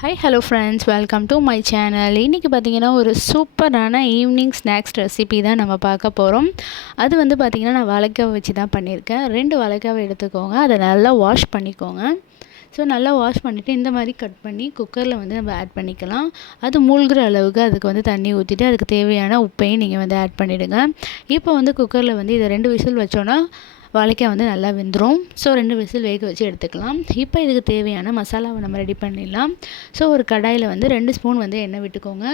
Hi hello friends welcome to my channel இன்றைக்கி பார்த்தீங்கன்னா ஒரு சூப்பரான ஈவினிங் ஸ்நாக்ஸ் ரெசிபி தான் நம்ம பார்க்க போகிறோம் அது வந்து பார்த்திங்கன்னா நான் வாழைக்காவை வச்சு தான் பண்ணியிருக்கேன். ரெண்டு வளைக்காவை எடுத்துக்கோங்க. அதை நல்லா வாஷ் பண்ணிக்கோங்க. ஸோ நல்லா வாஷ் பண்ணிவிட்டு இந்த மாதிரி கட் பண்ணி குக்கரில் வந்து நம்ம ஆட் பண்ணிக்கலாம். அது மூழ்கிற அளவுக்கு அதுக்கு வந்து தண்ணி ஊற்றிட்டு அதுக்கு தேவையான உப்பையும் நீங்கள் வந்து ஆட் பண்ணிவிடுங்க இப்போ வந்து குக்கரில் வந்து இதை ரெண்டு விசில் வச்சோன்னா வாழைக்காய் வந்து நல்லா வெந்துடும் ஸோ ரெண்டு விசில் வேக வச்சு எடுத்துக்கலாம். இப்போ இதுக்கு தேவையான மசாலாவை நம்ம ரெடி பண்ணிடலாம். ஸோ ஒரு கடாயில் வந்து ரெண்டு ஸ்பூன் வந்து எண்ணெய் விட்டுக்கோங்க.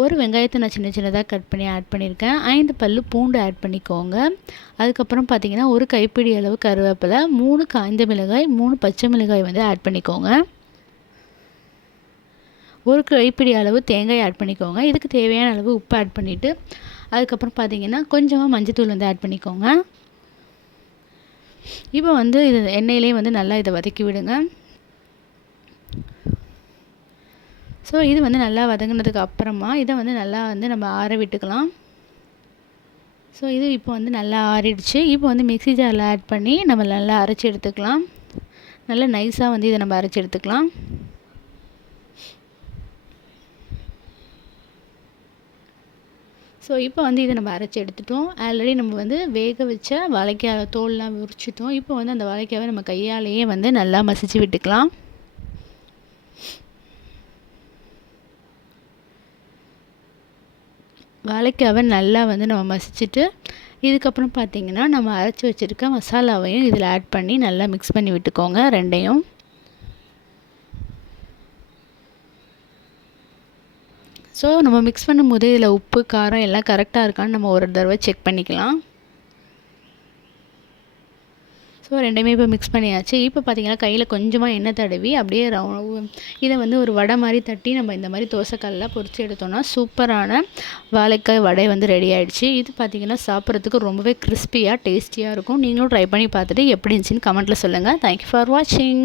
ஒரு வெங்காயத்தை நான் சின்ன சின்னதாக கட் பண்ணி ஆட் பண்ணியிருக்கேன். ஐந்து பல் பூண்டு ஆட் பண்ணிக்கோங்க. அதுக்கப்புறம் பார்த்தீங்கன்னா ஒரு கைப்பிடி அளவு கருவேப்பிலை மூணு காய்ந்த மிளகாய் மூணு பச்சை மிளகாய் வந்து ஆட் பண்ணிக்கோங்க. ஒரு கைப்பிடி அளவு தேங்காய் ஆட் பண்ணிக்கோங்க. இதுக்கு தேவையான அளவு உப்பு ஆட் பண்ணிவிட்டு அதுக்கப்புறம் பார்த்தீங்கன்னா கொஞ்சமாக மஞ்சத்தூள் வந்து ஆட் பண்ணிக்கோங்க. இப்போ வந்து இது எண்ணெயிலே வந்து நல்லா இதை வதக்கி விடுங்க. ஸோ இது வந்து நல்லா வதங்கினதுக்கு அப்புறமா இதை வந்து நல்லா வந்து நம்ம ஆற விட்டுக்கலாம். ஸோ இது இப்போ வந்து நல்லா ஆறிடுச்சு. இப்போ வந்து மிக்சி ஜாரில் ஆட் பண்ணி நம்ம நல்லா அரைச்சி எடுத்துக்கலாம். நல்லா நைஸாக வந்து இதை நம்ம அரைச்சி எடுத்துக்கலாம். ஸோ இப்போ வந்து இதை நம்ம அரைச்சி எடுத்துட்டோம். ஆல்ரெடி நம்ம வந்து வேக வச்ச வாழைக்காய் தோல்லாம் உரிச்சிட்டோம். இப்போ வந்து அந்த வாழைக்காவை நம்ம கையாலேயே வந்து நல்லா மசிச்சு விட்டுக்கலாம். வாழைக்காவை நல்லா வந்து நம்ம மசிச்சுட்டு இதுக்கப்புறம் பார்த்திங்கன்னா நம்ம அரைச்சி வச்சுருக்க மசாலாவையும் இதில் ஆட் பண்ணி நல்லா மிக்ஸ் பண்ணி விட்டுக்கோங்க ரெண்டையும். ஸோ நம்ம மிக்ஸ் பண்ணும்போது இதில் உப்பு காரம் எல்லாம் கரெக்டாக இருக்கான்னு நம்ம ஒரு தடவை செக் பண்ணிக்கலாம். ஸோ ரெண்டுமே இப்போ மிக்ஸ் பண்ணியாச்சு. இப்போ பார்த்தீங்கன்னா கையில் கொஞ்சமாக எண்ணெய் தடவி அப்படியே ரவு இதை வந்து ஒரு வடை மாதிரி தட்டி நம்ம இந்த மாதிரி தோசைக்கல்லில் பொறிச்சு எடுத்தோம்னா சூப்பரான வாழைக்காய் வடை வந்து ரெடி ஆகிடுச்சு இது பார்த்திங்கன்னா சாப்பிட்றதுக்கு ரொம்பவே கிறிஸ்பியாக டேஸ்டியாக இருக்கும். நீங்களும் ட்ரை பண்ணி பார்த்துட்டு எப்படி இருந்துச்சுன்னு கமெண்ட்டில் சொல்லுங்கள் தேங்க்யூ ஃபார் வாட்சிங்